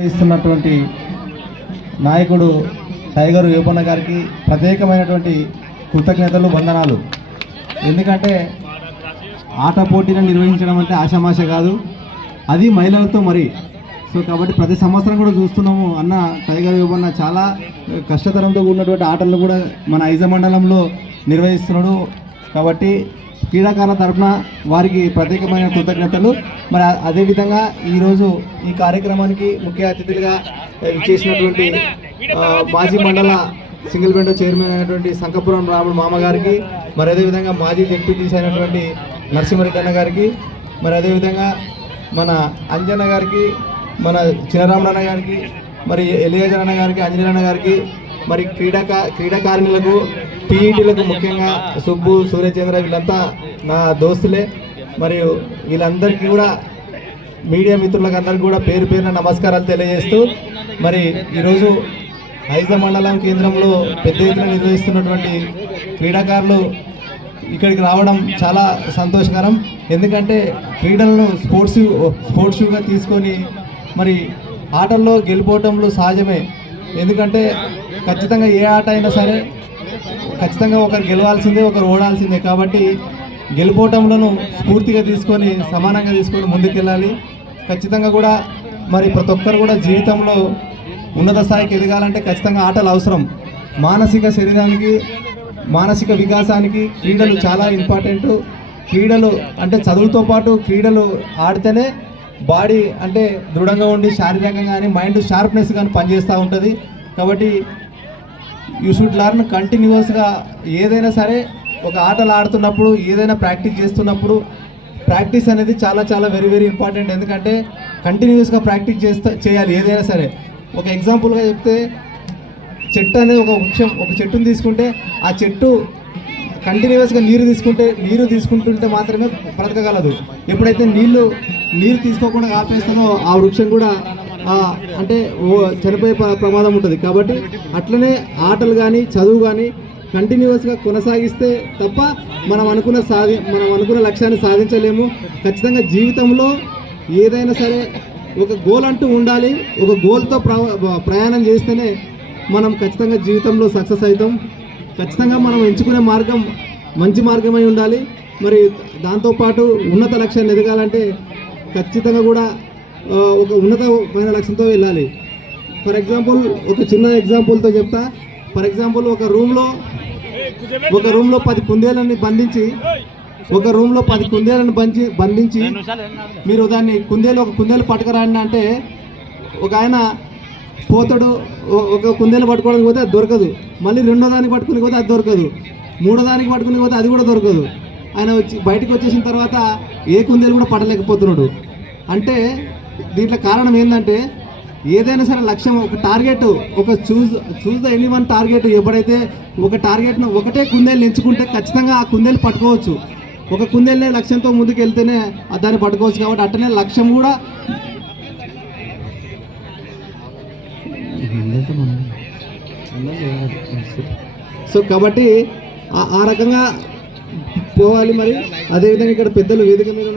ఇస్తున్నటువంటి నాయకుడు టైగర్ యోపన్న గారికి ప్రత్యేకమైనటువంటి కృతజ్ఞతలు వందనాలు. ఎందుకంటే ఆట పోటీలను నిర్వహించడం అంటే ఆషామాష కాదు, అది మహిళలతో మరి. సో కాబట్టి ప్రతి సంవత్సరం కూడా చూస్తున్నాము అన్న టైగర్ యోపన్న చాలా కష్టతరంతో ఉన్నటువంటి ఆటలను కూడా మన ఐజ మండలంలో నిర్వహిస్తున్నాడు. కాబట్టి క్రీడాకారుల తరఫున వారికి ప్రత్యేకమైన కృతజ్ఞతలు. మరి అదేవిధంగా ఈరోజు ఈ కార్యక్రమానికి ముఖ్య అతిథులుగా ఇచ్చేసినటువంటి మాజీ మండల సింగిల్ విండో చైర్మన్ అయినటువంటి సంకపురం రాముడు మామ గారికి, మరి అదేవిధంగా మాజీ జెడ్పీటీసీ అయినటువంటి నరసింహారెడ్డి అన్న గారికి, మరి అదేవిధంగా మన అంజన్న గారికి, మన చినరామన్న గారికి, మరి ఎలియాజర్ అన్న గారికి, అంజనన్న గారికి, మరి క్రీడాకారిణులకు పీఈటీలకు ముఖ్యంగా సుబ్బు, సూర్యచంద్ర వీళ్ళంతా నా దోస్తులే. మరియు వీళ్ళందరికీ కూడా మీడియా మిత్రులకు అందరికీ కూడా పేరు పేరున నమస్కారాలు తెలియజేస్తూ, మరి ఈరోజు ఐజ మండలం కేంద్రంలో పెద్ద ఎత్తున నిర్వహిస్తున్నటువంటి క్రీడాకారులు ఇక్కడికి రావడం చాలా సంతోషకరం. ఎందుకంటే క్రీడలను స్పోర్ట్స్ షూగా తీసుకొని మరి ఆటల్లో గెలుపోవటంలో సహజమే. ఎందుకంటే ఖచ్చితంగా ఏ ఆట అయినా సరే ఖచ్చితంగా ఒకరు గెలవాల్సిందే, ఒకరు ఓడాల్సిందే. కాబట్టి గెలుపోవటంలో స్ఫూర్తిగా తీసుకొని సమానంగా తీసుకొని ముందుకెళ్ళాలి. ఖచ్చితంగా కూడా మరి ప్రతి ఒక్కరు కూడా జీవితంలో ఉన్నత స్థాయికి ఎదగాలంటే ఖచ్చితంగా ఆటలు అవసరం. మానసిక శరీరానికి, మానసిక వికాసానికి క్రీడలు చాలా ఇంపార్టెంట్. క్రీడలు అంటే చదువుతో పాటు క్రీడలు ఆడితేనే బాడీ అంటే దృఢంగా ఉండి శారీరకంగా కానీ మైండ్ షార్ప్నెస్ కానీ పనిచేస్తూ ఉంటుంది. కాబట్టి యూ షుడ్ లర్న్ కంటిన్యూస్గా. ఏదైనా సరే ఒక ఆటలు ఆడుతున్నప్పుడు, ఏదైనా ప్రాక్టీస్ చేస్తున్నప్పుడు ప్రాక్టీస్ అనేది చాలా చాలా వెరీ వెరీ ఇంపార్టెంట్. ఎందుకంటే కంటిన్యూస్గా ప్రాక్టీస్ చేయాలి ఏదైనా సరే. ఒక ఎగ్జాంపుల్గా చెప్తే చెట్టు అనేది ఒక చెట్టుని తీసుకుంటే ఆ చెట్టు కంటిన్యూస్గా నీరు తీసుకుంటుంటే మాత్రమే బ్రతకగలదు. ఎప్పుడైతే నీరు తీసుకోకుండా ఆపేస్తానో ఆ వృక్షం కూడా అంటే చనిపోయే ప్రమాదం ఉంటుంది. కాబట్టి అట్లనే ఆటలు కానీ చదువు కానీ కంటిన్యూస్గా కొనసాగిస్తే తప్ప మనం అనుకున్న లక్ష్యాన్ని సాధించలేము. ఖచ్చితంగా జీవితంలో ఏదైనా సరే ఒక గోల్ అంటూ ఉండాలి. ఒక గోల్తో ప్రయాణం చేస్తేనే మనం ఖచ్చితంగా జీవితంలో సక్సెస్ అవుతాం. ఖచ్చితంగా మనం ఎంచుకునే మార్గం మంచి మార్గమై ఉండాలి. మరి దాంతోపాటు ఉన్నత లక్ష్యాన్ని ఎదగాలంటే ఖచ్చితంగా కూడా ఒక ఉన్నతమైన లక్ష్యంతో వెళ్ళాలి. ఫర్ ఎగ్జాంపుల్ ఒక చిన్న ఎగ్జాంపుల్తో చెప్తా. ఫర్ ఎగ్జాంపుల్ ఒక రూమ్లో 10 కుందేలను బంధించి మీరు దాన్ని ఒక కుందేలు పట్టుకురాండి అంటే ఒక ఆయన పోతాడు. ఒక కుందేలు పట్టుకోవడానికి పోతే అది దొరకదు. మళ్ళీ రెండో దానికి పట్టుకుని పోతే అది దొరకదు. మూడో దానికి పట్టుకుని పోతే అది కూడా దొరకదు. ఆయన బయటకు వచ్చేసిన తర్వాత ఏ కుందేలు కూడా పట్టలేకపోతున్నాడు. అంటే దీంట్లో కారణం ఏంటంటే ఏదైనా సరే లక్ష్యం, ఒక టార్గెట్, ఒక choose the any one target. ఎప్పుడైతే ఒక టార్గెట్ను ఒకటే కుందేలు ఎంచుకుంటే ఖచ్చితంగా ఆ కుందేలు పట్టుకోవచ్చు. ఒక కుందేలనే లక్ష్యంతో ముందుకు వెళ్తేనే దాన్ని పట్టుకోవచ్చు. కాబట్టి అట్టనే లక్ష్యం కూడా సో కాబట్టి ఆ రకంగా పోవాలి. మరి అదేవిధంగా ఇక్కడ పెద్దలు వేదిక మీద